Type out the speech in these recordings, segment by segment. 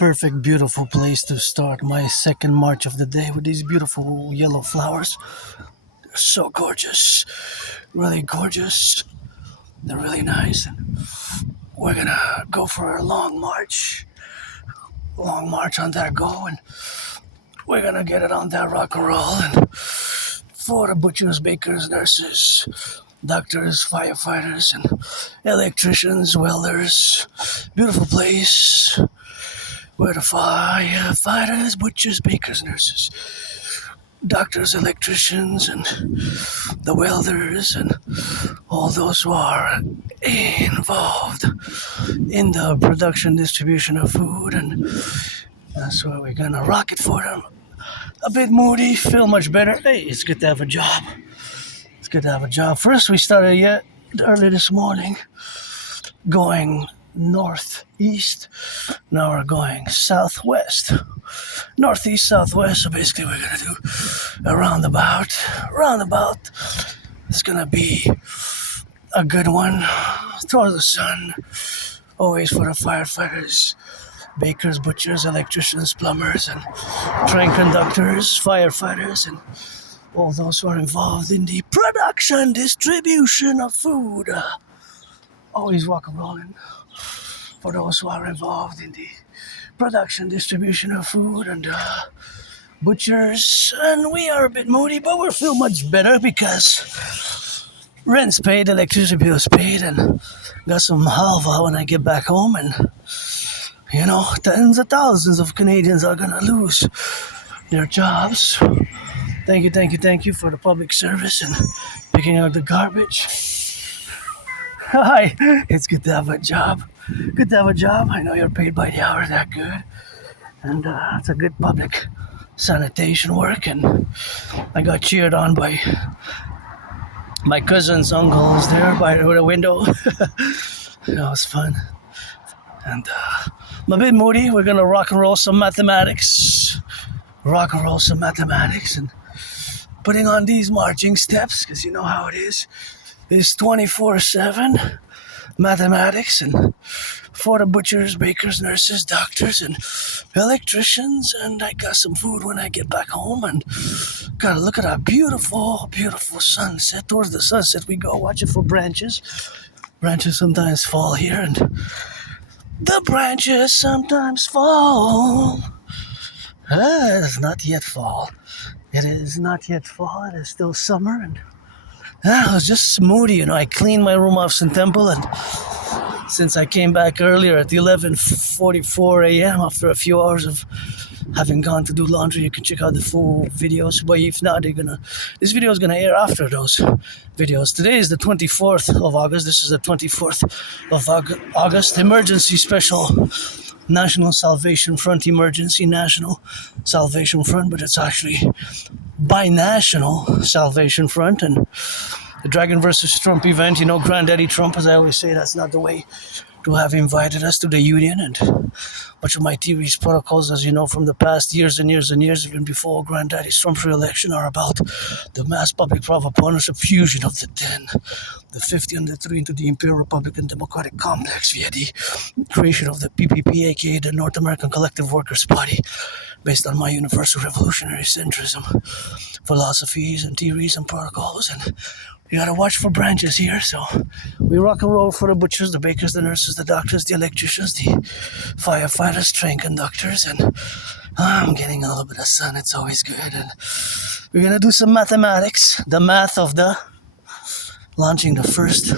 perfect, beautiful place to start my second march of the day with these beautiful yellow flowers. They're so gorgeous, really gorgeous. They're really nice, and we're gonna go for a long march on that go, and we're gonna get it on that rock and roll. And for the butchers, bakers, nurses, doctors, firefighters, and electricians, welders, beautiful place. Where the firefighters, butchers, bakers, nurses, doctors, electricians, and the welders, and all those who are involved in the production, distribution of food, and that's where we're gonna rock it for them. A bit moody, feel much better. Hey, it's good to have a job. It's good to have a job. First, we started early this morning, going northeast. Now we're going southwest. Northeast, southwest. So basically we're going to do a roundabout. It's going to be a good one. Towards the sun. Always for the firefighters, bakers, butchers, electricians, plumbers, and train conductors, firefighters, and all those who are involved in the production, distribution of food. Always rock and rolling. For those who are involved in the production, distribution of food, and butchers. And we are a bit moody, but we feel much better because rent's paid, electricity bill's paid, and got some halva when I get back home. And, tens of thousands of Canadians are going to lose their jobs. Thank you for the public service and picking up the garbage. Hi, it's good to have a job. I know you're paid by the hour, that good. And it's a good public sanitation work. And I got cheered on by my cousin's uncles there by the window. It was fun. And I'm a bit moody. We're going to rock and roll some mathematics. And putting on these marching steps, because you know how it is. It's 24/7 mathematics, and for the butchers, bakers, nurses, doctors, and electricians. And I got some food when I get back home, and gotta look at our beautiful, beautiful sunset. Towards the sunset we go, watch it for branches. Branches sometimes fall here, and the branches sometimes fall. It is not yet fall. It is still summer, and it was just moody. I cleaned my room off St. Temple, and since I came back earlier at 11:44 a.m. after a few hours of having gone to do laundry, you can check out the full videos. But if not, this video is gonna air after those videos. Today is the 24th of August. This is the 24th of August. Emergency special National Salvation Front. Emergency National Salvation Front, but it's actually binational Salvation Front. And the Dragon versus Trump event, Granddaddy Trump, as I always say, that's not the way to have invited us to the union. And much of my TV's protocols, as you know, from the past years and years, even before Granddaddy Trump's re-election, are about the mass public propaganda fusion of the 10, the 50, and the 3 into the Imperial Republican Democratic Complex via the creation of the PPP, aka the North American Collective Workers' Party, based on my universal revolutionary centrism philosophies and theories and protocols. And you gotta watch for branches here. So we rock and roll for the butchers, the bakers, the nurses, the doctors, the electricians, the firefighters, train conductors, and I'm getting a little bit of sun. It's always good. And we're gonna do some mathematics, the math of the launching the first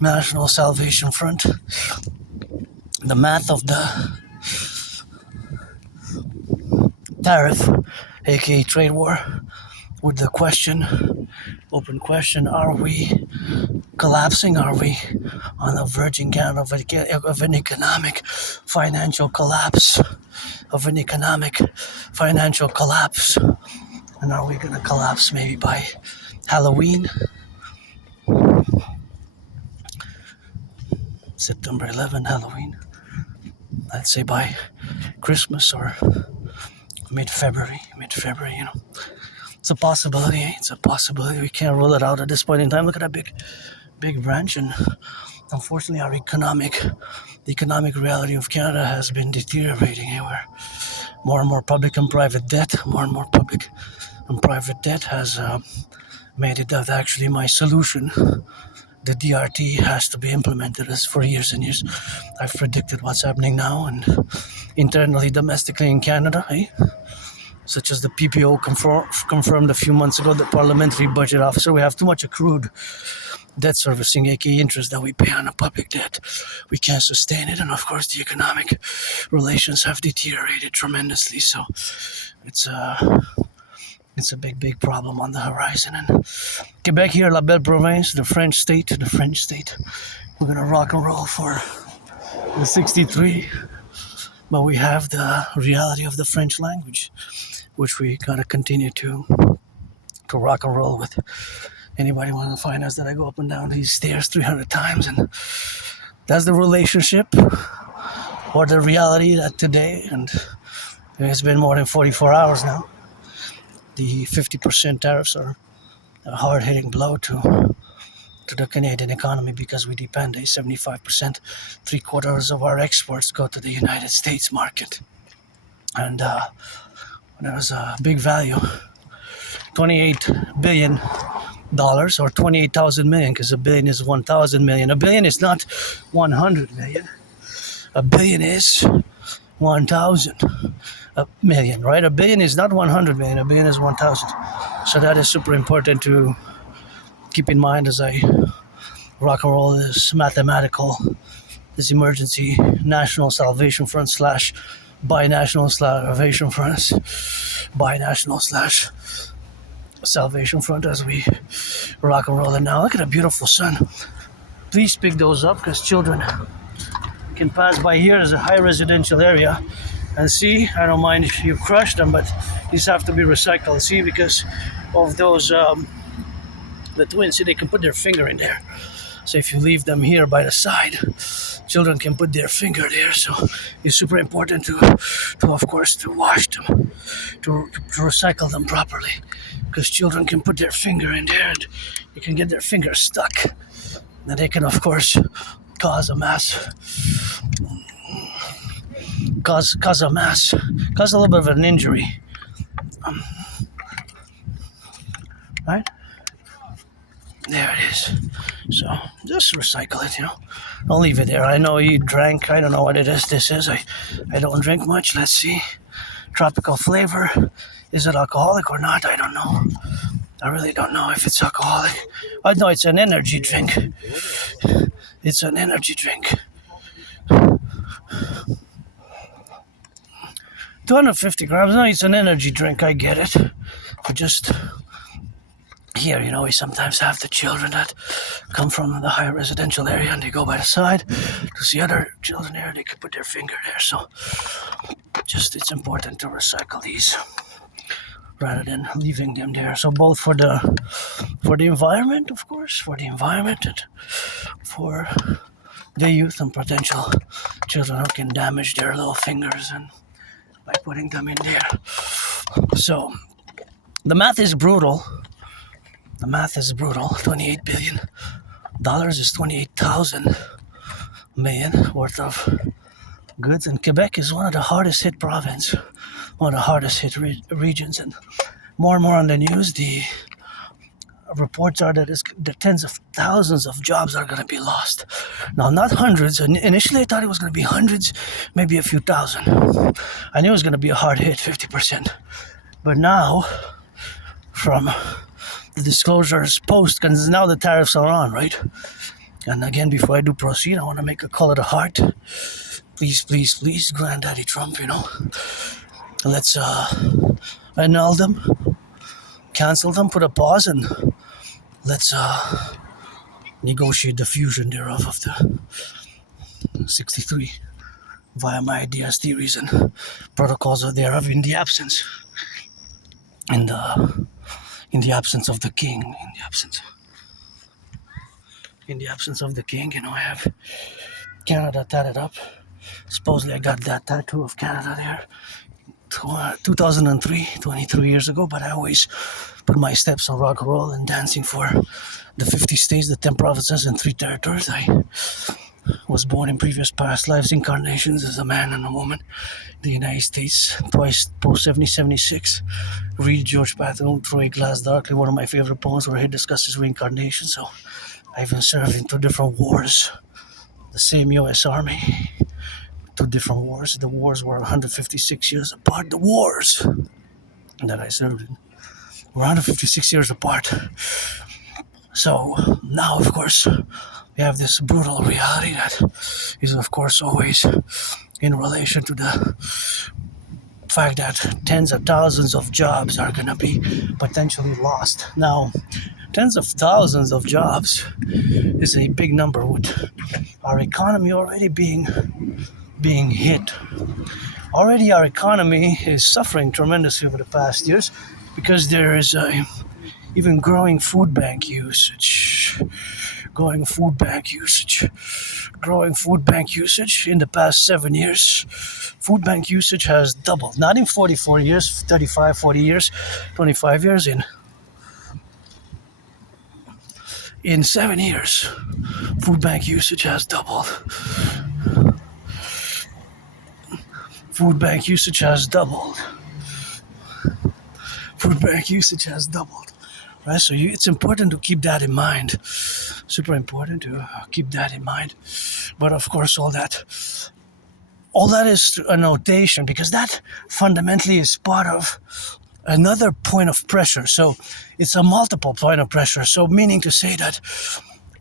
National Salvation Front, the math of the tariff, aka trade war, with the open question, are we collapsing? Are we on the verging ground of an economic, financial collapse? And are we going to collapse maybe by Halloween? September 11, Halloween. I'd say by Christmas or mid-February, It's a possibility. We can't rule it out at this point in time. Look at that big branch. And unfortunately, our economic the economic reality of Canada has been deteriorating anywhere. More and more public and private debt, more and more public and private debt has made it that actually my solution, the DRT, has to be implemented as for years and years. I've predicted what's happening now and internally, domestically in Canada, such as the PPO confirmed a few months ago, the Parliamentary Budget Officer, we have too much accrued debt servicing, aka interest that we pay on the public debt. We can't sustain it, and of course the economic relations have deteriorated tremendously. So it's a big problem on the horizon. And Quebec here, la belle province, the French state. We're gonna rock and roll for the 63, but we have the reality of the French language, which we gotta continue to rock and roll with. Anybody want to find us that I go up and down these stairs 300 times, and that's the relationship or the reality that today, and it's been more than 44 hours now, the 50% tariffs are a hard-hitting blow to the Canadian economy, because we depend 75%, 3/4 of our exports go to the United States market, and there was a big value, $28 billion or 28,000 million, because a billion is 1,000 million. A billion is not 100 million. A billion is 1,000 million, right? A billion is not 100 million. A billion is 1,000. So that is super important to keep in mind as I rock and roll this emergency National Salvation Front / binational Salvation Front, binational / Salvation Front, as we rock and roll it now. Look at the beautiful sun. Please pick those up, because children can pass by here as a high residential area and see. I don't mind if you crush them, but these have to be recycled. See, because of those the twins, see, they can put their finger in there. So if you leave them here by the side, children can put their finger there. So it's super important to of course, to wash them, to recycle them properly, because children can put their finger in there and you can get their finger stuck. And they can, of course, cause a little bit of an injury. Right? There it is. So just recycle it, Don't leave it there. I know you drank. I don't know what this is. I don't drink much. Let's see. Tropical flavor. Is it alcoholic or not? I don't know. I really don't know if it's alcoholic. I know it's an energy drink. It's an energy drink. 250 grams. No, it's an energy drink. I get it. But just here, we sometimes have the children that come from the higher residential area and they go by the side to see other children there. They could put their finger there. So it's important to recycle these rather than leaving them there. So both for the environment, of course, and for the youth and potential children who can damage their little fingers and by putting them in there. So the math is brutal. $28 billion is 28,000 million worth of goods, and Quebec is one of the hardest hit provinces, one of the hardest hit regions, and more on the news, the reports are that the tens of thousands of jobs are going to be lost. Now, not hundreds. Initially, I thought it was going to be hundreds, maybe a few thousand. I knew it was going to be a hard hit, 50%. But now, from the disclosures post, because now the tariffs are on, right? And again, before I do proceed, I want to make a call of the heart. Please, Granddaddy Trump, let's annul them, cancel them, put a pause, and let's negotiate the fusion thereof of the 63 via my ideas, theories, and protocols thereof in the absence of the king, in the absence of the king, I have Canada tatted up. Supposedly I got that tattoo of Canada there 2003, 23 years ago, but I always put my steps on rock and roll and dancing for the 50 states, the 10 provinces, and 3 territories. Was born in previous past lives incarnations as a man and a woman in the United States, twice post 1776. Read George Patton through a glass darkly, one of my favorite poems where he discusses reincarnation. So I even served in two different wars, the same US Army, two different wars. The wars were 156 years apart. The wars that I served in were 156 years apart. So now, of course, we have this brutal reality that is, of course, always in relation to the fact that tens of thousands of jobs are going to be potentially lost. Now, tens of thousands of jobs is a big number with our economy already being hit. Already our economy is suffering tremendously over the past years because there is even growing food bank usage. Growing food bank usage in the past 7 years. Food bank usage has doubled. Not in 44 years, 35, 40 years, 25 years. In 7 years, food bank usage has doubled. Food bank usage has doubled. Food bank usage has doubled. Right, so it's important to keep that in mind. Super important to keep that in mind. But of course, all that is a notation because that fundamentally is part of another point of pressure. So it's a multiple point of pressure. So meaning to say that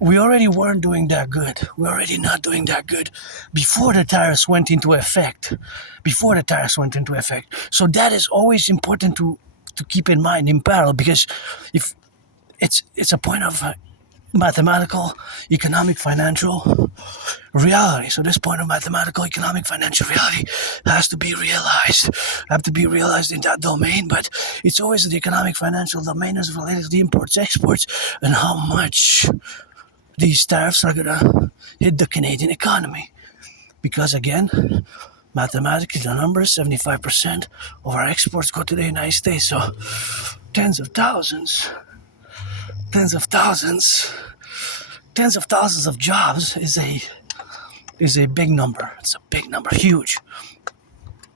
we already weren't doing that good. We're already not doing that good before the tariffs went into effect. So that is always important to keep in mind in parallel because if it's a point of mathematical, economic, financial reality. So this point of mathematical, economic, financial reality has to be realized in that domain. But it's always the economic, financial domain is related to the imports, exports, and how much these tariffs are gonna hit the Canadian economy. Because again, mathematically, the numbers, 75% of our exports go to the United States. So tens of thousands of jobs is a big number. It's a big number, huge.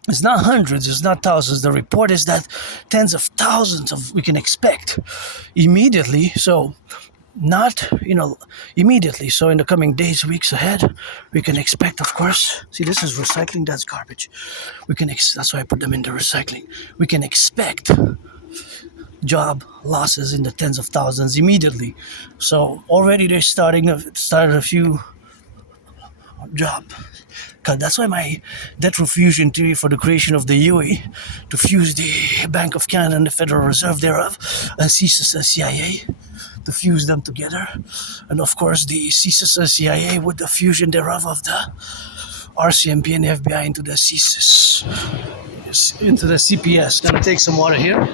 It's not hundreds, it's not thousands. The report is that tens of thousands of we can expect immediately. So not immediately. So in the coming days, weeks ahead, we can expect, of course. See, this is recycling. That's garbage. That's why I put them into recycling. We can expect job losses in the tens of thousands immediately. So already they're started a few job. That's why my debt fusion theory for the creation of the UE to fuse the Bank of Canada and the Federal Reserve thereof and CSIS and CIA to fuse them together, and of course the CSIS and CIA with the fusion thereof of the RCMP and the FBI into the CSIS, into the CPS. Gonna take some water here.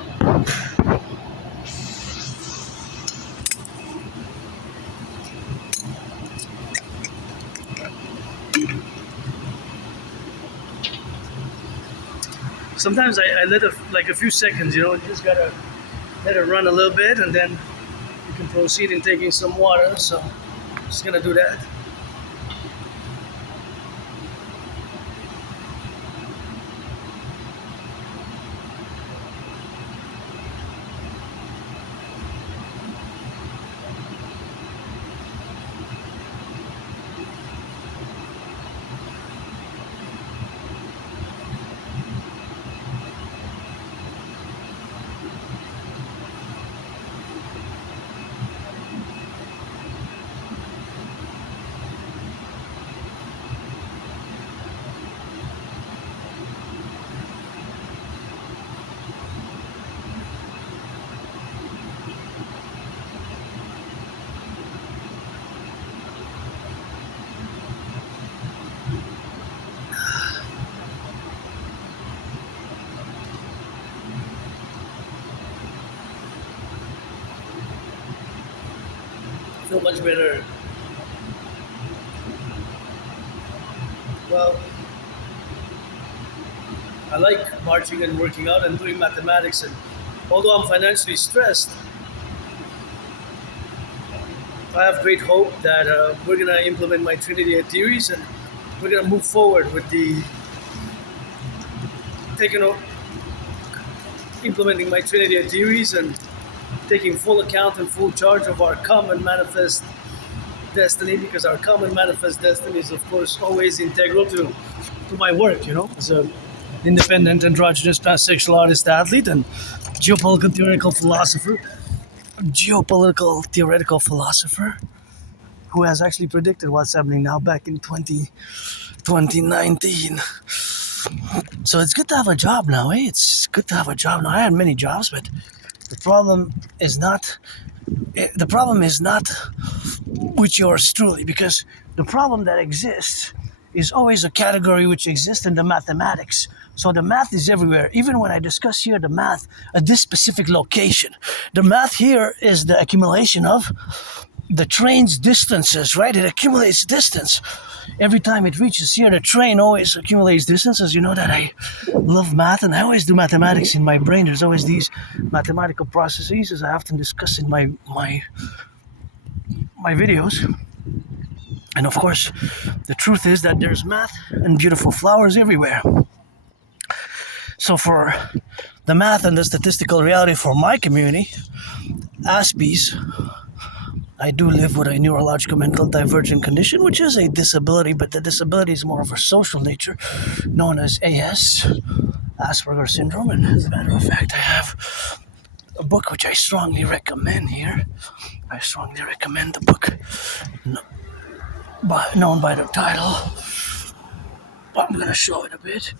Sometimes I let it like a few seconds, you just gotta let it run a little bit and then you can proceed in taking some water. So I'm just gonna do that. Feel much better. Well, I like marching and working out and doing mathematics, and although I'm financially stressed, I have great hope that we're gonna implement my Trinity theories, and we're gonna move forward with the taking implementing my Trinity theories and taking full account and full charge of our common manifest destiny, because our common manifest destiny is, of course, always integral to my work, as an independent, androgynous, pansexual artist, athlete, and geopolitical theoretical philosopher who has actually predicted what's happening now back in 2019. So it's good to have a job now, eh? It's good to have a job now. I had many jobs, but the problem is not with yours truly, because the problem that exists is always a category which exists in the mathematics. So the math is everywhere. Even when I discuss here the math at this specific location, the math here is the accumulation of the train's distances, right? It accumulates distance. Every time it reaches here, the train always accumulates distances. You know that I love math, and I always do mathematics in my brain. There's always these mathematical processes, as I often discuss in my videos. And of course, the truth is that there's math and beautiful flowers everywhere. So for the math and the statistical reality for my community, Aspies, I do live with a neurological mental divergent condition, which is a disability, but the disability is more of a social nature, known as AS, Asperger's syndrome. And as a matter of fact, I have a book which I strongly recommend here. I strongly recommend the book, known by the title. I'm going to show it a bit.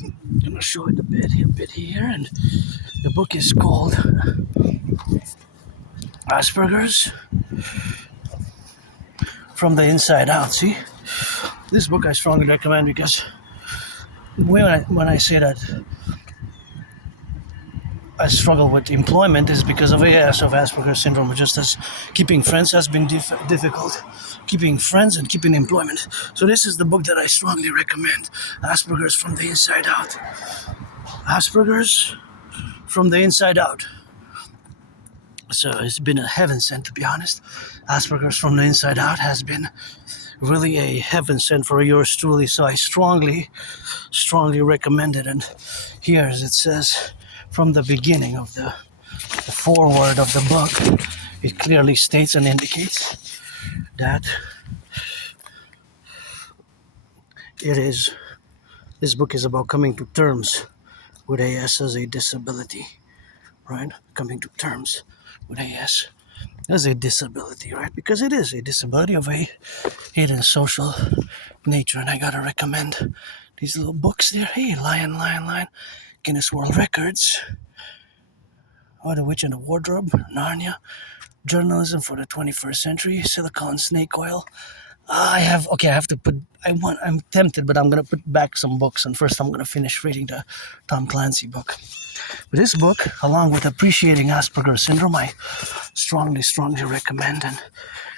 I'm going to show it a bit here. And the book is called Asperger's from the Inside Out. See, this book I strongly recommend, because when I say that I struggle with employment is because of AS, of Asperger's syndrome. Just as keeping friends has been difficult, keeping friends and keeping employment. So this is the book that I strongly recommend, Asperger's from the Inside Out. Asperger's from the Inside Out. So it's been a heaven sent, to be honest. Asperger's from the Inside Out has been really a heaven sent for yours truly. So I strongly recommend it. And here, as it says from the beginning of the foreword of the book, it clearly states and indicates that this book is about coming to terms with AS as a disability, right? Coming to terms with AS as a disability, right? Because it is a disability of a hidden social nature. And I gotta recommend these little books there. Hey, Lion, Guinness World Records, The Witch and the Wardrobe, Narnia, Journalism for the 21st Century, Silicon Snake Oil. I'm tempted, but I'm gonna put back some books, and first I'm gonna finish reading the Tom Clancy book. But this book, along with Appreciating Asperger's Syndrome, I strongly recommend. And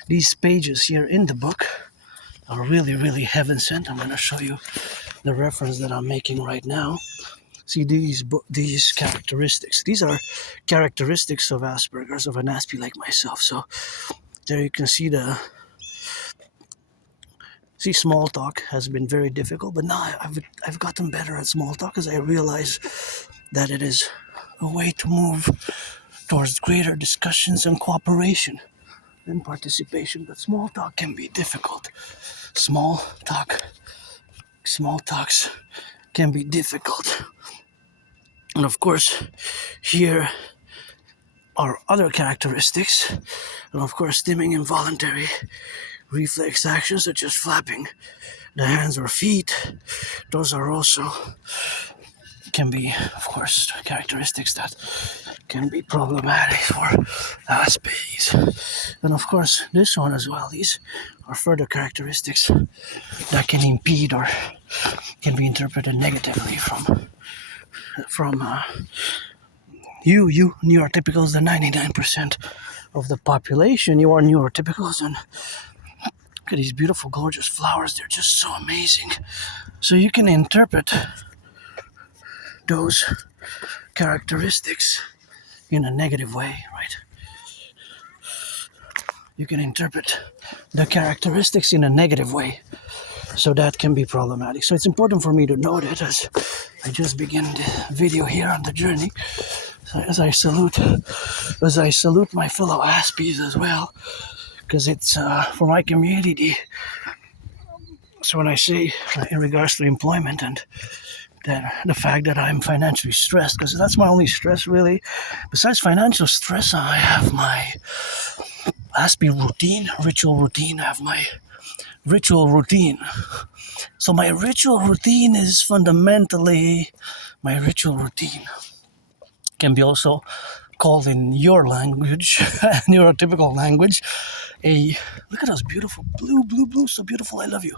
these pages here in the book are really, really heaven sent. I'm gonna show you the reference that I'm making right now. See these characteristics. These are characteristics of Asperger's, of an Aspie like myself. So there you can see small talk has been very difficult, but now I've gotten better at small talk, as I realize that it is a way to move towards greater discussions and cooperation and participation. But small talk can be difficult. Small talks can be difficult. And of course, here are other characteristics, and of course, stimming involuntary reflex actions such as flapping the hands or feet. Those are also can be, of course, characteristics that can be problematic for Aspies. And of course, this one as well. These are further characteristics that can impede or can be interpreted negatively from you neurotypicals, the 99% of the population. You are neurotypicals, and look at these beautiful, gorgeous flowers. They're just so amazing. So you can interpret those characteristics in a negative way, right? you can interpret the characteristics in a negative way. So that can be problematic. So it's important for me to note it as I just begin the video here on the journey. So as I salute my fellow Aspies as well, because it's for my community. So when I say in regards to employment and that the fact that I'm financially stressed, because that's my only stress really. Besides financial stress, I have my Aspie routine, ritual routine. I have my ritual routine. So my ritual routine is fundamentally my ritual routine. Can be also called in your language, neurotypical language, a look at those beautiful blue, so beautiful. I love you.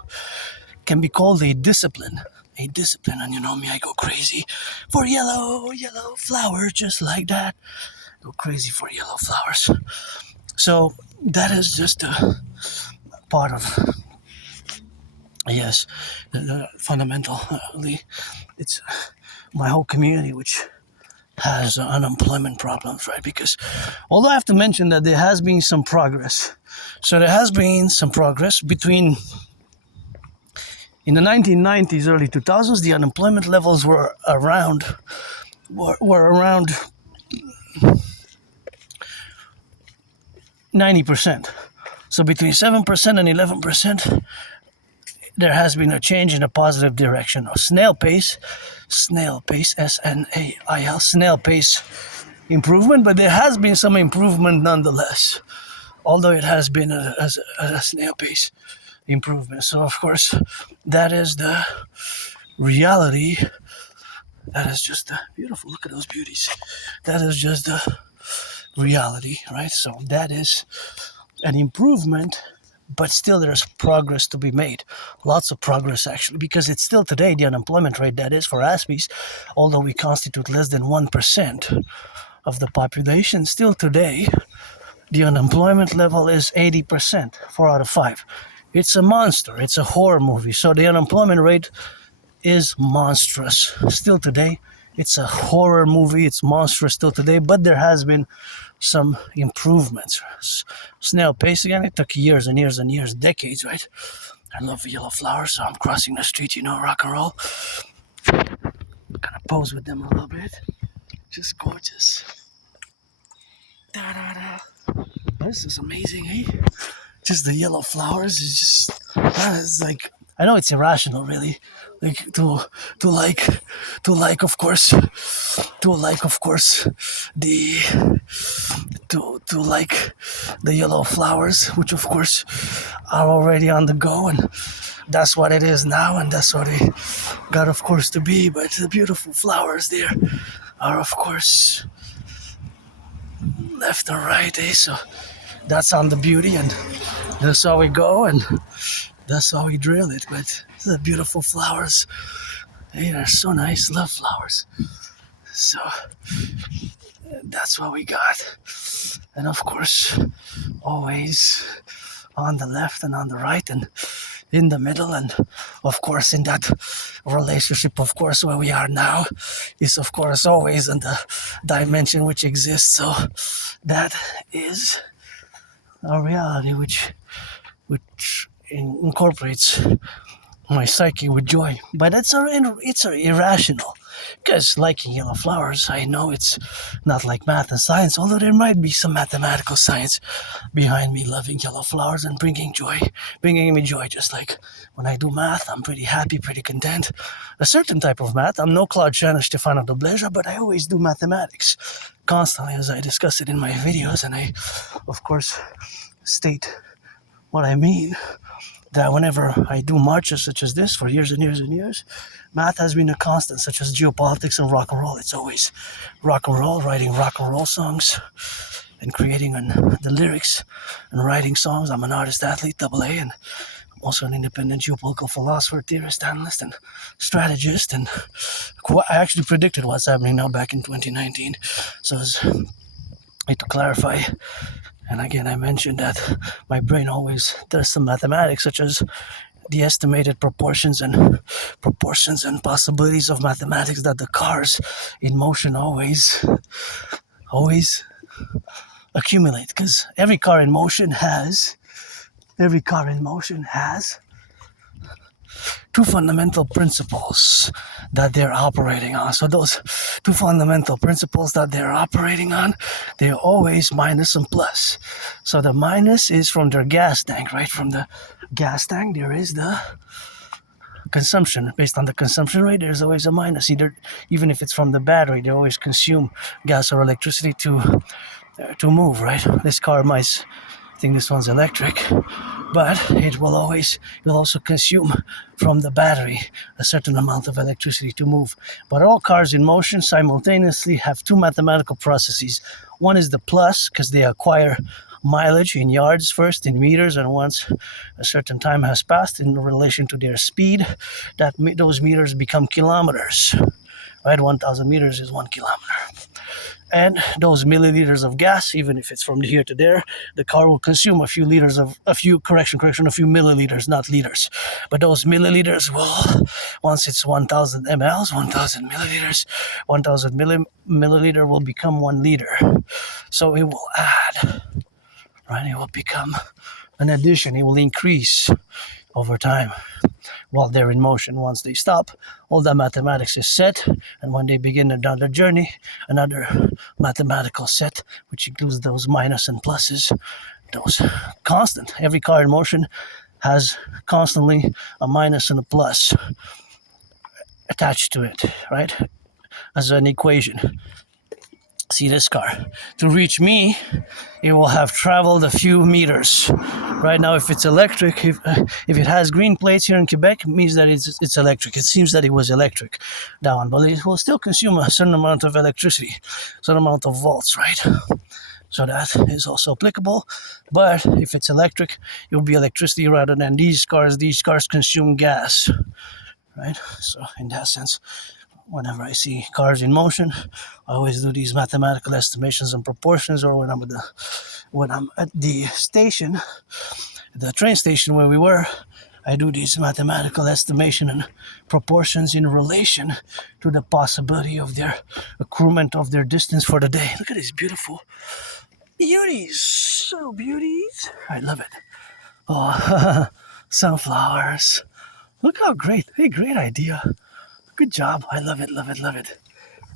Can be called a discipline. A discipline, and you know me, I go crazy for yellow flowers, just like that. Go crazy for yellow flowers. So that is just a part of, yes, the fundamentally, it's my whole community which has unemployment problems, right? Because although I have to mention that there has been some progress. So there has been some progress between in the 1990s, early 2000s, the unemployment levels were around 90%. So between 7% and 11%, there has been a change in a positive direction. Snail pace, SNAIL, snail pace improvement, but there has been some improvement nonetheless, although it has been a snail pace improvement. So of course, that is the reality. That is just beautiful. Look at those beauties. That is just the reality, right? So that is an improvement, but still there's progress to be made. Lots of progress actually, because it's still today the unemployment rate, that is for Aspies, although we constitute less than 1% of the population, still today the unemployment level is 80%, 4 out of 5. It's a monster. It's a horror movie. So the unemployment rate is monstrous still today. It's a horror movie. It's monstrous still today, but there has been some improvements. Snail pace again. It took years and years and years, decades, right? I love yellow flowers, so I'm crossing the street, rock and roll. Gonna pose with them a little bit. Just gorgeous. Da-da-da. This is amazing, eh? Just the yellow flowers is just, it's like, I know it's irrational really, like to like of course the to like the yellow flowers, which of course are already on the go, and that's what it is now, and that's what it got of course to be. But the beautiful flowers there are of course left and right, eh? So that's on the beauty, and that's how we go, and that's how we drill it. But the beautiful flowers, they're so nice. Love flowers. So that's what we got. And of course, always on the left and on the right and in the middle, and of course in that relationship, of course where we are now is of course always in the dimension which exists. So that is a reality which incorporates my psyche with joy. But it's irrational, because liking yellow flowers, I know it's not like math and science, although there might be some mathematical science behind me loving yellow flowers and bringing me joy. Just like when I do math, I'm pretty happy, pretty content. A certain type of math, I'm no Claude Shannon, Stefano Dobleja, but I always do mathematics constantly, as I discuss it in my videos, and I of course state what I mean, that whenever I do marches such as this for years and years and years, math has been a constant, such as geopolitics and rock and roll. It's always rock and roll, writing rock and roll songs and creating the lyrics and writing songs. I'm an artist, athlete, AA, and I'm also an independent geopolitical philosopher, theorist, analyst, and strategist. And I actually predicted what's happening now back in 2019. So I need to clarify. And again, I mentioned that my brain always does some mathematics, such as the estimated proportions and possibilities of mathematics that the cars in motion always accumulate, because every car in motion has two fundamental principles that they're operating on. So those two fundamental principles that they're operating on, they're always minus and plus. So the minus is from their gas tank, right? From the gas tank, there is the consumption. Based on the consumption rate, there's always a minus. Even if it's from the battery, they always consume gas or electricity to move, right? This car might think this one's electric, but it will also consume from the battery a certain amount of electricity to move. But all cars in motion simultaneously have two mathematical processes. One is the plus, because they acquire mileage in yards first, in meters, and once a certain time has passed in relation to their speed, those meters become kilometers, right? 1,000 meters is 1 kilometer. And those milliliters of gas, even if it's from here to there, the car will consume a few milliliters, not liters. But those milliliters will, once it's 1,000 mLs, 1,000 milliliters, 1,000 milliliter will become 1 liter. So it will add, right? It will become an addition. It will increase over time while they're in motion. Once they stop, all the mathematics is set, and when they begin another journey, another mathematical set, which includes those minus and pluses, those constant. Every car in motion has constantly a minus and a plus attached to it, right? As an equation. See this car. To reach me, it will have traveled a few meters. Right now, if it's electric, if it has green plates here in Quebec, it means that it's electric. It seems that it was electric down, but it will still consume a certain amount of electricity, a certain amount of volts, right? So that is also applicable. But if it's electric, it will be electricity rather than these cars. These cars consume gas, right? So in that sense, whenever I see cars in motion, I always do these mathematical estimations and proportions, or when I'm at the station, the train station where we were, I do these mathematical estimation and proportions in relation to the possibility of their accruement of their distance for the day. Look at these beautiful beauties. So beauties. I love it. Oh, sunflowers. Look how great. Hey, great idea. Good job. I love it, love it, love it.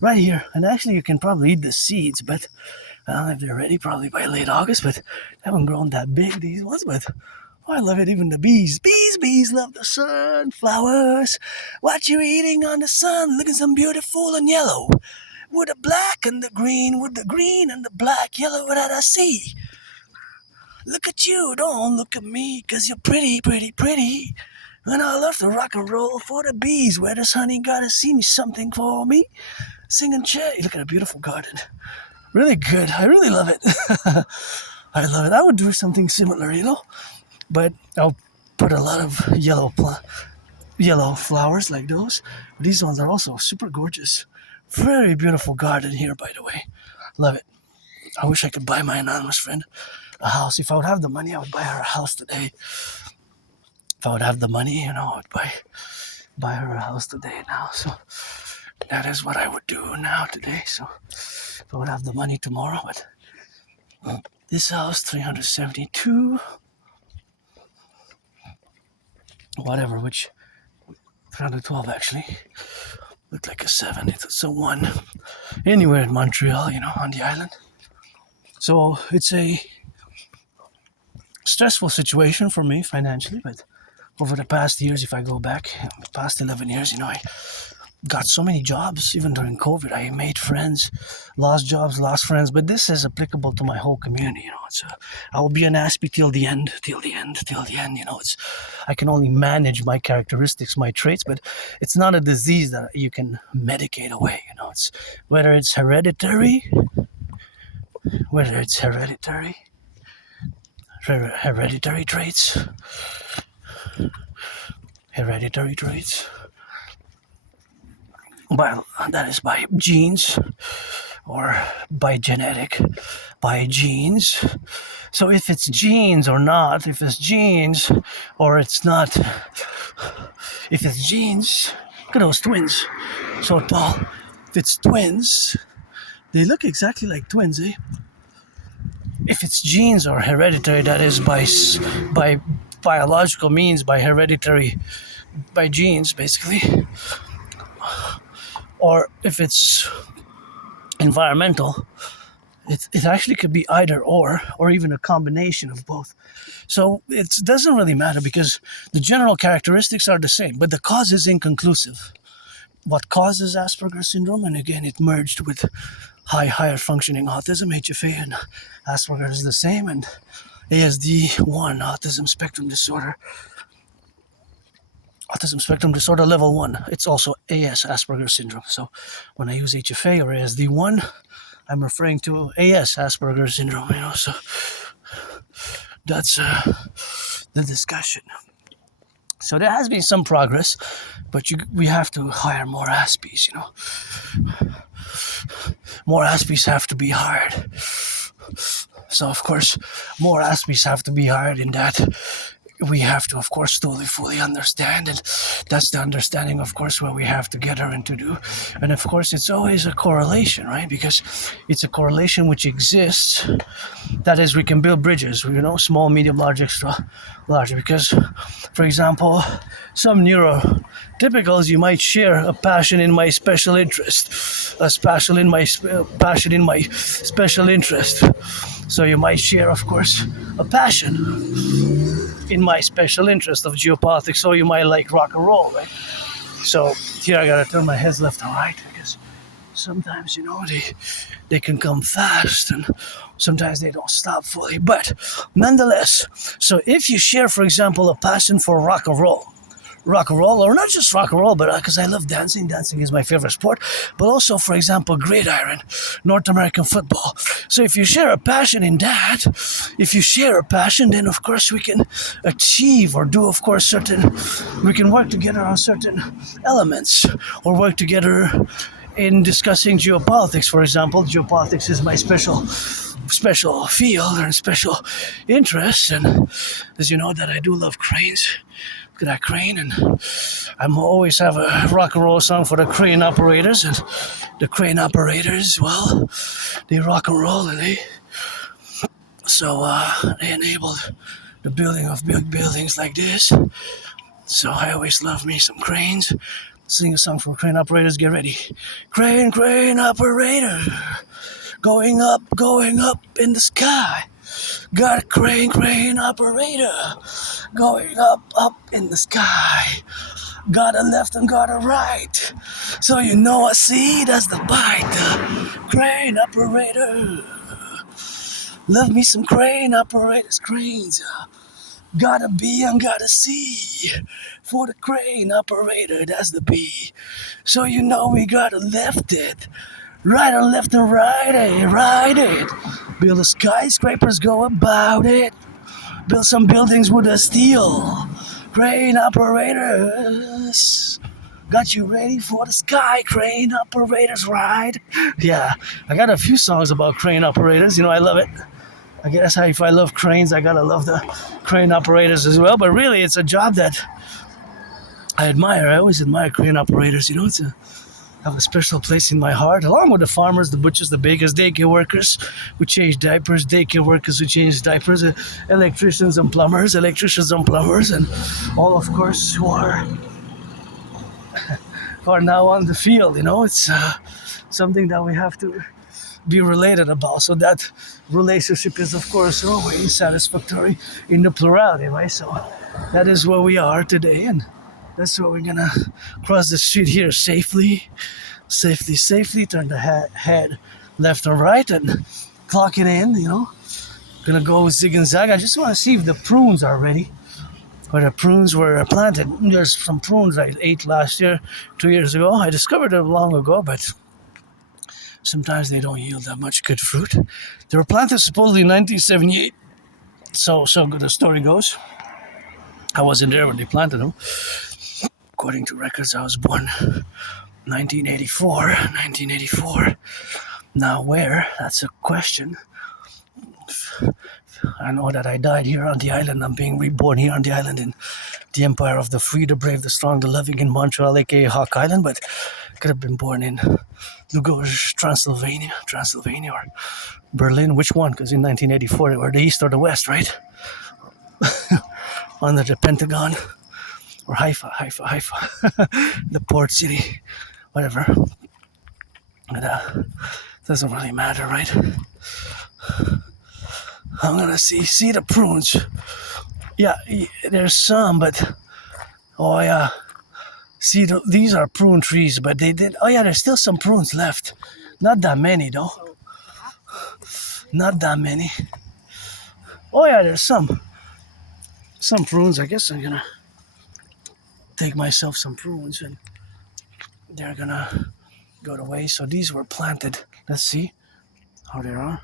Right here. And actually, you can probably eat the seeds, but I don't know if they're ready, probably by late August, but they haven't grown that big, these ones. But oh, I love it. Even the bees. Bees love the sunflowers. What you eating on the sun? Looking some beautiful and yellow. With the black and the green, with the green and the black, yellow that I see. Look at you. Don't look at me, 'cause you're pretty, pretty, pretty. And I love to rock and roll for the bees. Where does honey gotta see me something for me? Singing cherry. Look at a beautiful garden. Really good. I really love it. I love it. I would do something similar, but I'll put a lot of yellow flowers like those. These ones are also super gorgeous. Very beautiful garden here, by the way. Love it. I wish I could buy my anonymous friend a house. If I would have the money, I would buy her a house today. If I would have the money, I would buy her a house today now. So that is what I would do now today. So if I would have the money tomorrow, but this house, 372, whatever, which 312 actually. Looked like a 7. It's a 1. Anywhere in Montreal, on the island. So it's a stressful situation for me financially, but over the past years, if I go back, the past 11 years, I got so many jobs. Even during COVID, I made friends, lost jobs, lost friends. But this is applicable to my whole community. I will be an Aspie till the end. I can only manage my characteristics, my traits, but it's not a disease that you can medicate away. It's whether it's hereditary traits. Hereditary traits. Well, that is by genes or by genes. So if it's genes or not, if it's genes or it's not, if it's genes, look at those twins, so tall. If it's twins, they look exactly like twins, eh? if it's genes or hereditary, that is by biological means, by hereditary, by genes basically, or if it's environmental, it actually could be either or even a combination of both. So it doesn't really matter because the general characteristics are the same, but the cause is inconclusive. What causes Asperger's syndrome, and again it merged with higher functioning autism, HFA, and Asperger is the same, and ASD1, autism spectrum disorder level 1, it's also AS, Asperger's syndrome. So when I use HFA or ASD1, I'm referring to AS, Asperger's syndrome, so that's the discussion. So there has been some progress, but we have to hire more Aspies, More Aspies have to be hired. So, of course, more Aspies have to be hired in that we have to, of course, fully understand, and that's the understanding, of course, where we have to get her and to do. And, of course, it's always a correlation, right? Because it's a correlation which exists. That is, we can build bridges, small, medium, large, extra large. Because, for example, some neurotypicals, you might share a passion in my special interest, passion in my special interest. So you might share, of course, a passion in my special interest of geopolitics, so you might like rock and roll, right? So here I gotta turn my heads left and right because sometimes, they can come fast and sometimes they don't stop fully. But nonetheless, so if you share, for example, a passion for rock and roll, or not just rock and roll, but because I love dancing is my favorite sport, but also, for example, gridiron, North American football. So if you share a passion in that, then of course we can achieve or do, of course, we can work together on certain elements or work together in discussing geopolitics. For example, geopolitics is my special field and special interest, and as you know that I do love cranes. Look at that crane, and I always have a rock and roll song for the crane operators, and the crane operators, well, they rock and roll, and they enabled the building of big buildings like this. So I always love me some cranes. Sing a song for crane operators. Get ready. Crane operator, going up in the sky. Got a crane operator, going up in the sky. Got a left and got a right. So I see that's the bite. Crane operator. Love me some crane operators, cranes. Gotta be and gotta see. For the crane operator, that's the B. So we gotta left it. Right and left and ride it. Build the skyscrapers, go about it. Build some buildings with a steel. Crane operators. Got you ready for the sky, crane operators ride. Yeah, I got a few songs about crane operators. I love it. I guess if I love cranes, I gotta love the crane operators as well. But really, it's a job that I admire. I always admire crane operators. Have a special place in my heart, along with the farmers, the butchers, the bakers, daycare workers who change diapers, daycare workers who change diapers, electricians and plumbers, and all, of course, who are now on the field. It's something that we have to be related about. So that relationship is, of course, always satisfactory in the plurality, right? So that is where we are today, and that's where we're gonna cross the street here safely, turn the head left and right and clock it in, Gonna go zig and zag. I just want to see if the prunes are ready, where the prunes were planted. There's some prunes I ate last year, 2 years ago. I discovered them long ago, but sometimes they don't yield that much good fruit. They were planted supposedly in 1978. So good the story goes. I wasn't there when they planted them. According to records, I was born 1984. Now where? That's a question. I know that I died here on the island. I'm being reborn here on the island in the empire of the free, the brave, the strong, the loving in Montreal, aka Hawk Island. But Could have been born in Lugoj, Transylvania, or Berlin. Which one? Because in 1984 they were the East or the West, right? Under the Pentagon, or Haifa, the port city, whatever. But, doesn't really matter, right? I'm gonna see the prunes. Yeah, there's some, but oh yeah. See, these are prune trees, but they did. Oh yeah, there's still some prunes left. Not that many though. Not that many. Oh yeah, there's some prunes. I guess I'm gonna take myself some prunes, and they're gonna go to waste. So these were planted. Let's see how they are.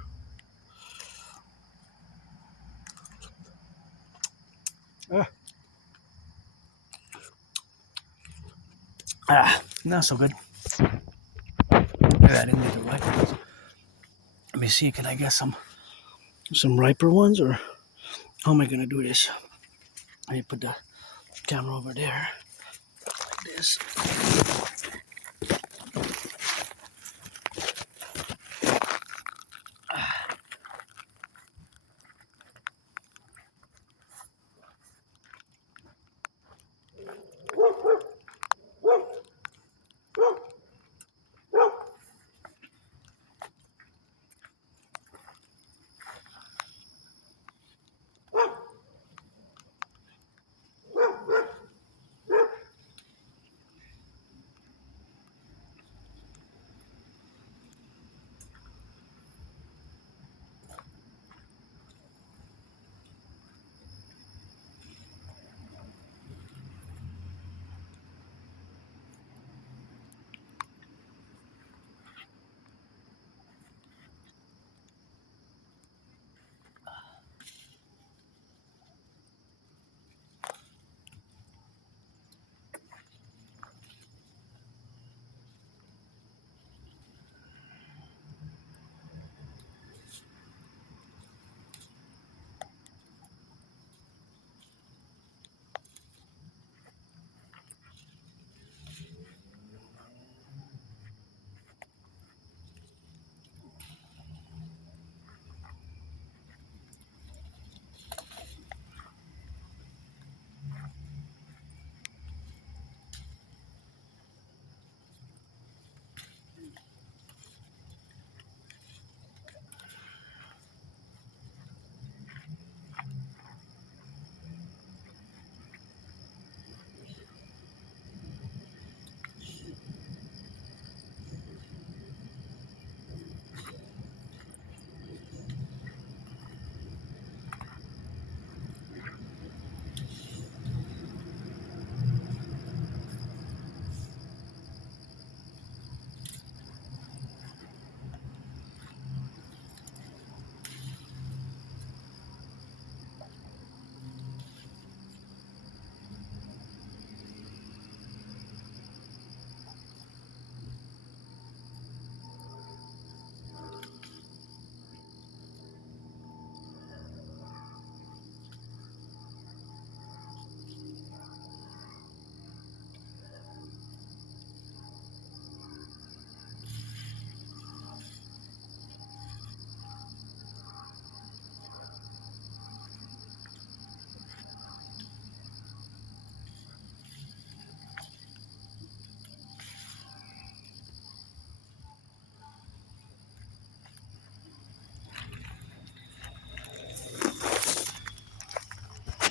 Not so good. Yeah, I didn't get the ripe ones. Let me see. Can I get some riper ones, or how am I gonna do this? Let me put the camera over there, like this.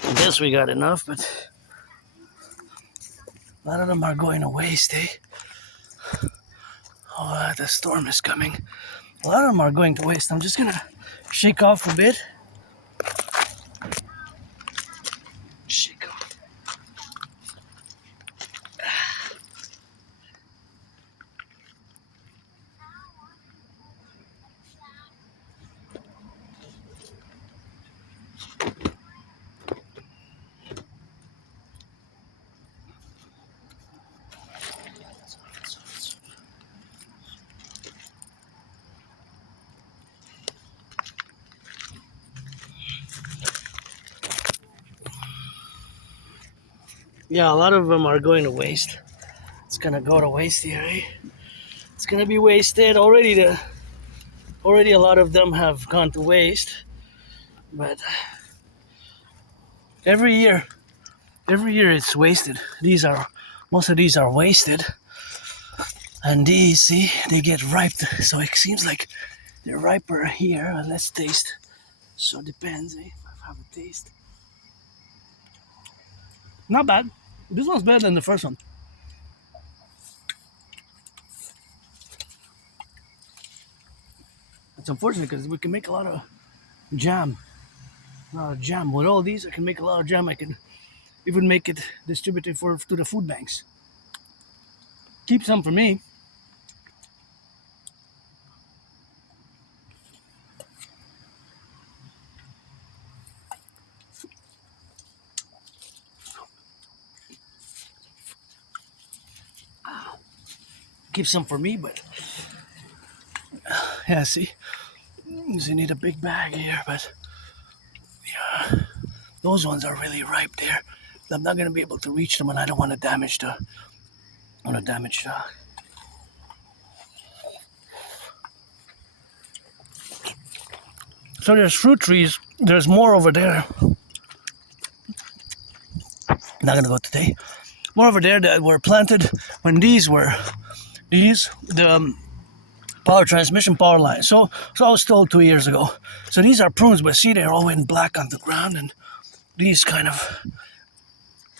I guess we got enough, but a lot of them are going to waste, eh? Oh, the storm is coming. A lot of them are going to waste. I'm just gonna shake off a bit. Shake off. Yeah, a lot of them are going to waste. It's gonna go to waste here, eh? It's gonna be wasted already. Already a lot of them have gone to waste, but every year it's wasted. Most of these are wasted, and these, see, they get ripe. So it seems like they're riper here. Let's taste. So it depends, eh? Have a taste. Not bad. This one's better than the first one. It's unfortunate because we can make a lot of jam. With all these, I can make a lot of jam. I can even make it distributed to the food banks. Keep some for me. Keep some for me, but yeah, see, you need a big bag here, but yeah, those ones are really ripe there. I'm not gonna be able to reach them, and I don't want to damage the. So there's fruit trees. There's more over there. Not gonna go today. More over there that were planted when the transmission power lines. So I was told 2 years ago. So these are prunes, but see, they're all in black on the ground, and these kind of,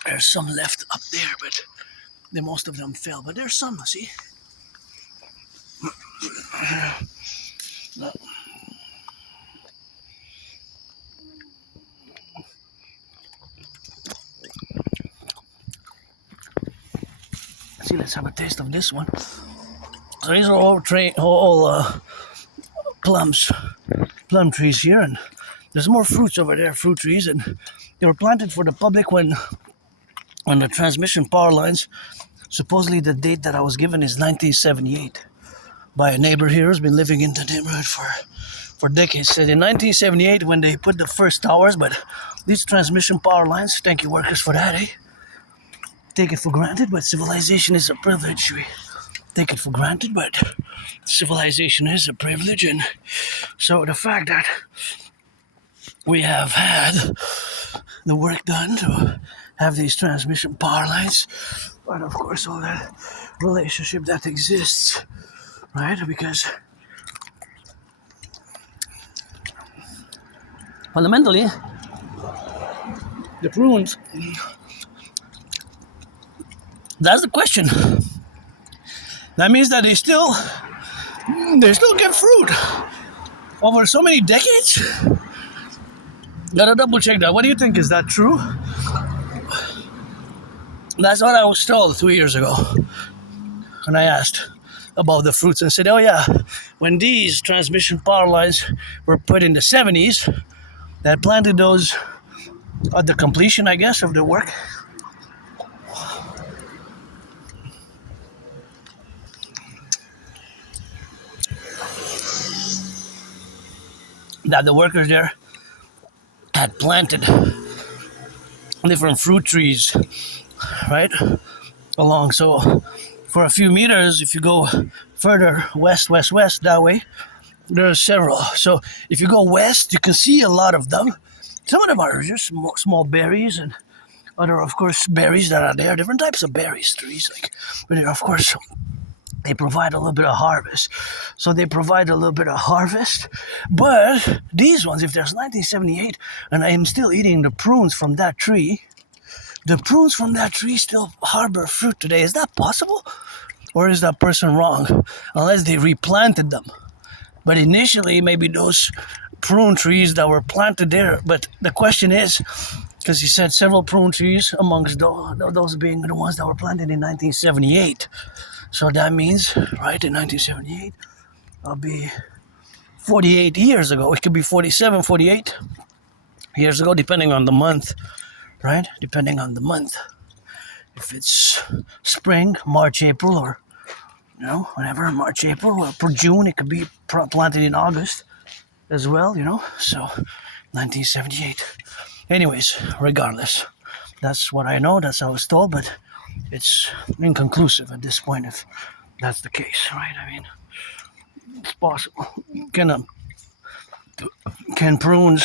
there's some left up there, but most of them fell. But there's some, see. See, let's have a taste of this one. So these are all plum trees here, and there's more fruits over there, fruit trees, and they were planted for the public when the transmission power lines. Supposedly the date that I was given is 1978 by a neighbor here who's been living in the neighborhood for decades. Said in 1978 when they put the first towers, but these transmission power lines, thank you workers for that, eh? Take it for granted, but civilization is a privilege. We take it for granted, but civilization is a privilege, and so the fact that we have had the work done to have these transmission power lines, but of course all that relationship that exists, right? Because fundamentally, the prunes, that's the question. That means that they still get fruit over so many decades. Gotta double check that. What do you think? Is that true? That's what I was told 2 years ago when I asked about the fruits, and said, oh yeah, when these transmission power lines were put in the 70s, that planted those at the completion, I guess, of the work. That the workers there had planted different fruit trees, right, along. So for a few meters, if you go further west that way, there's several. So if you go west, you can see a lot of them. Some of them are just small berries, and other, of course, berries that are there, different types of berries, trees, like, but of course, they provide a little bit of harvest. So they provide a little bit of harvest. But these ones, if there's 1978 and I am still eating the prunes from that tree, the prunes from that tree still harbor fruit today. Is that possible? Or is that person wrong? Unless they replanted them. But initially, maybe those prune trees that were planted there. But the question is, because he said several prune trees amongst those being the ones that were planted in 1978. So that means, right, in 1978, I'll be 48 years ago. It could be 47, 48 years ago, depending on the month, right? Depending on the month. If it's spring, March, April, or, whatever, March, April, or for June, it could be planted in August as well, So, 1978. Anyways, regardless, that's what I know. That's how I was told, but it's inconclusive at this point if that's the case, right? I mean, it's possible. Can prune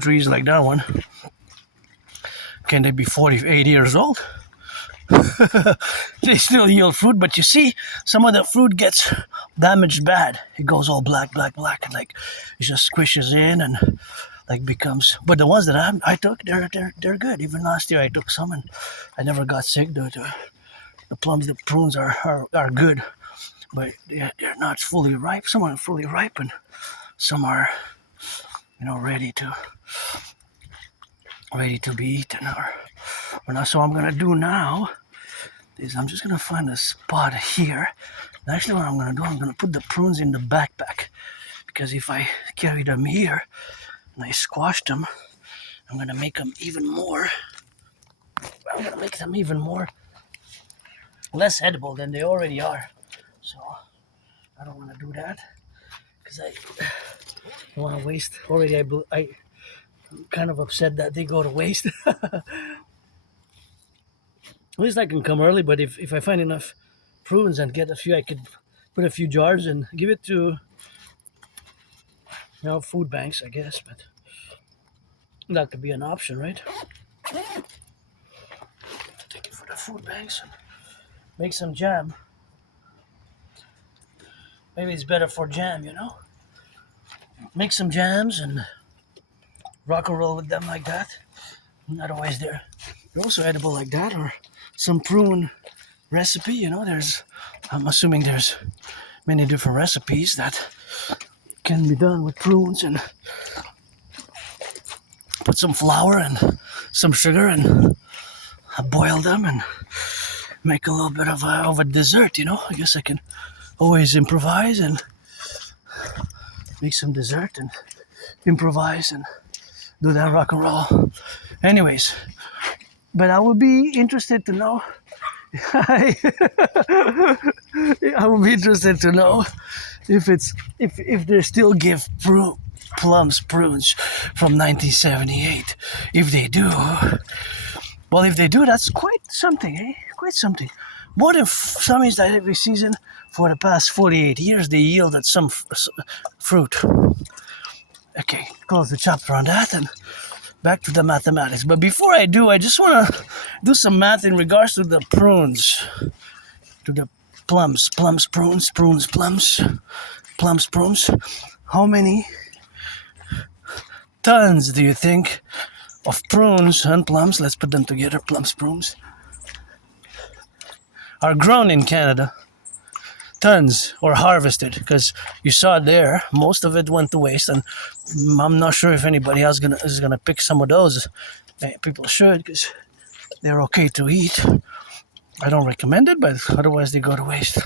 trees like that one, can they be 48 years old? They still yield fruit, but you see, some of the fruit gets damaged bad. It goes all black, and like it just squishes in and like becomes. But the ones that I took, they're good. Even last year I took some and I never got sick. The plums, the prunes are good, but they're not fully ripe. Some are fully ripe, and some are, ready to be eaten or not. So what I'm gonna do now is I'm just gonna find a spot here. And actually, what I'm gonna do, I'm gonna put the prunes in the backpack, because if I carry them here and I squash them, I'm gonna make them even more. I'm gonna make them even more less edible than they already are. So I don't want to do that because I don't want to waste. Already, I'm kind of upset that they go to waste. At least I can come early, but if I find enough prunes and get a few, I could put a few jars and give it to food banks, I guess. But that could be an option, right? Take it for the food banks and make some jam. Maybe it's better for jam, Make some jams and rock and roll with them like that. Otherwise, they're also edible like that, or some prune recipe. I'm assuming there's many different recipes that can be done with prunes, and put some flour and some sugar and boil them and make a little bit of a dessert. I guess I can always improvise and make some dessert and improvise and do that rock and roll. Anyways, but I would be interested to know. I would be interested to know if they still give prunes from 1978. If they do, well, that's quite something, eh? Quite something. More than some is that every season for the past 48 years they yielded some fruit. Okay, close the chapter on that and back to the mathematics. But before I do, I just want to do some math in regards to the prunes, to the plums, prunes, plums, prunes. How many tons do you think of prunes and plums, let's put them together, plums, prunes, are grown in Canada? Tons, or harvested, because you saw there most of it went to waste, and I'm not sure if anybody else is gonna pick some of those. People should, because they're okay to eat. I don't recommend it, but otherwise they go to waste.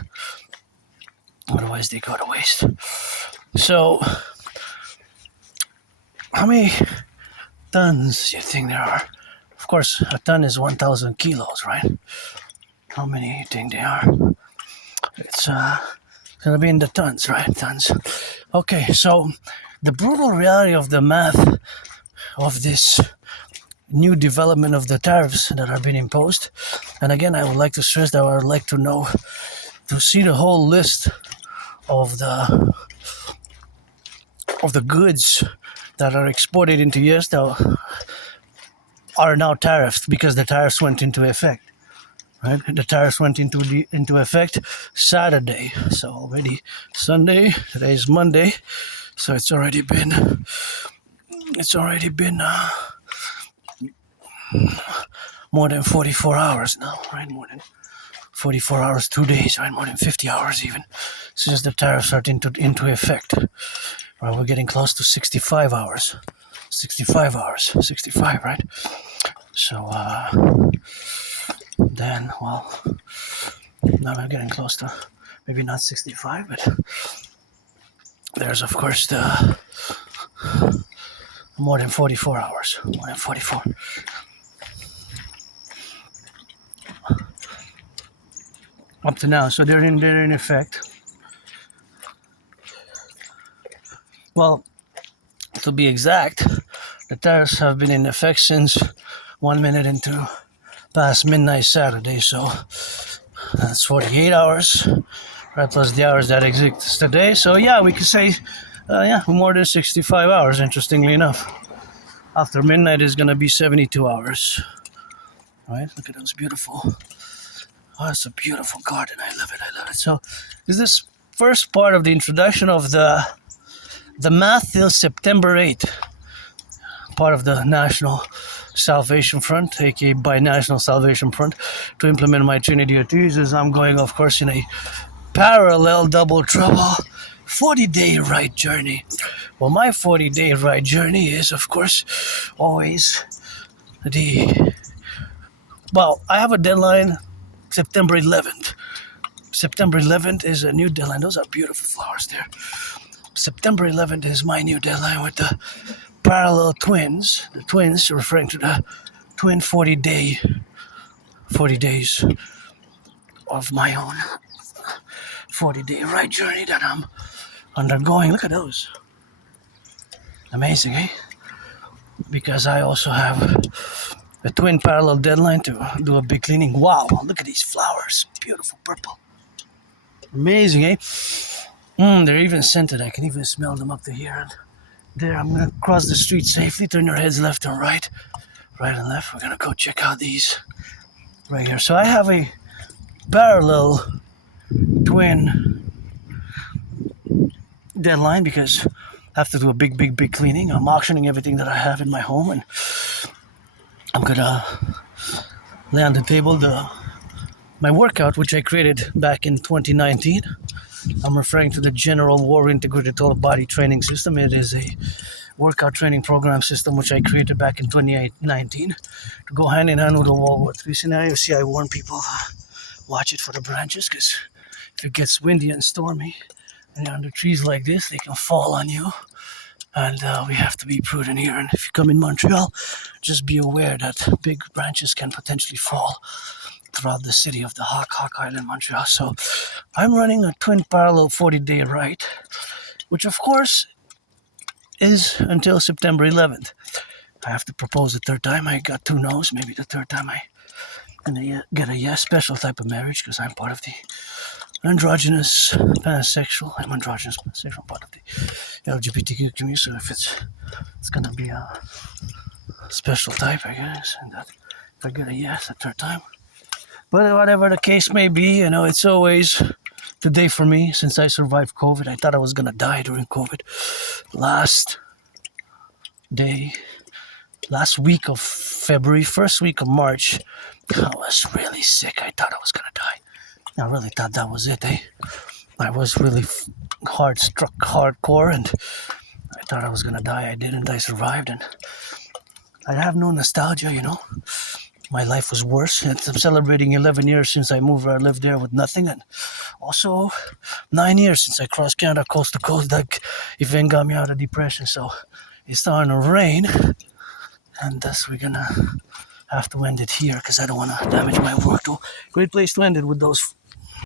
So how many tons do you think there are? Of course, a ton is 1,000 kilos, right? How many do you think they are? It's gonna be in the tons, right? Tons. Okay, so the brutal reality of the math of this new development of the tariffs that are being imposed, and again, I would like to stress that I would like to see the whole list of the goods that are exported into US that are now tariffed because the tariffs went into effect. Right? The tariffs went into effect Saturday, so already Sunday. Today is Monday, so it's already been more than 44 hours now, right? More than 44 hours, 2 days, right? More than 50 hours even, since the tariffs are into effect. Right, we're getting close to 65 hours. 65, right? So, then, well, now we're getting close to maybe not 65, but there's, of course, the more than 44 hours. More than 44. Up to now, so they're in effect. Well, to be exact, the tariffs have been in effect since 1 minute into past midnight Saturday, so that's 48 hours, right, plus the hours that exist today. So yeah, we could say, more than 65 hours, interestingly enough. After midnight is going to be 72 hours. Right, look at those beautiful. Oh, it's a beautiful garden. I love it. I love it. So, is this first part of the introduction of the math till September 8th, part of the National Salvation Front, aka Binational Salvation Front, to implement my Trinity duties. As I'm going, of course, in a parallel double trouble 40-day ride journey. Well, my 40-day ride journey is, of course, always well, I have a deadline September 11th. September 11th is a new deadline. Those are beautiful flowers there. September 11th is my new deadline with the parallel twins. The twins referring to the twin 40 days of my own 40-day ride journey that I'm undergoing. Look at those. Amazing, eh? Because I also have a twin parallel deadline to do a big cleaning. Wow, look at these flowers. Beautiful purple. Amazing, eh? They're even scented. I can even smell them up to here. And there, I'm going to cross the street safely. Turn your heads left and right. Right and left. We're going to go check out these right here. So I have a parallel twin deadline because I have to do a big cleaning. I'm auctioning everything that I have in my home, and I'm gonna lay on the table my workout, which I created back in 2019. I'm referring to the General War Integrated Total Body Training System. It is a workout training program system which I created back in 2019 to go hand in hand with the World War III scenario. See, I warn people, watch it for the branches, because if it gets windy and stormy and you're under trees like this, they can fall on you. And we have to be prudent here. And if you come in Montreal, just be aware that big branches can potentially fall throughout the city of the Hawk Island, Montreal. So I'm running a twin parallel 40-day ride, which of course is until September 11th. I have to propose the third time. I got 2 no's. Maybe the third time I get a yes, special type of marriage, because I'm part of the androgynous pansexual. I'm androgynous pansexual, part of the LGBTQ community. So if it's gonna be a special type, I guess, and that if I get a yes the third time. But whatever the case may be, it's always the day for me since I survived COVID. I thought I was gonna die during COVID. Last week of February, first week of March, I was really sick. I thought I was gonna die. I really thought that was it, eh? I was really struck hardcore, and I thought I was gonna die. I didn't. I survived, and I have no nostalgia, My life was worse. I'm celebrating 11 years since I moved where I lived there with nothing, and also 9 years since I crossed Canada coast to coast. That event got me out of depression, so it's starting to rain, and thus we're gonna have to end it here because I don't want to damage my work. Though, great place to end it with those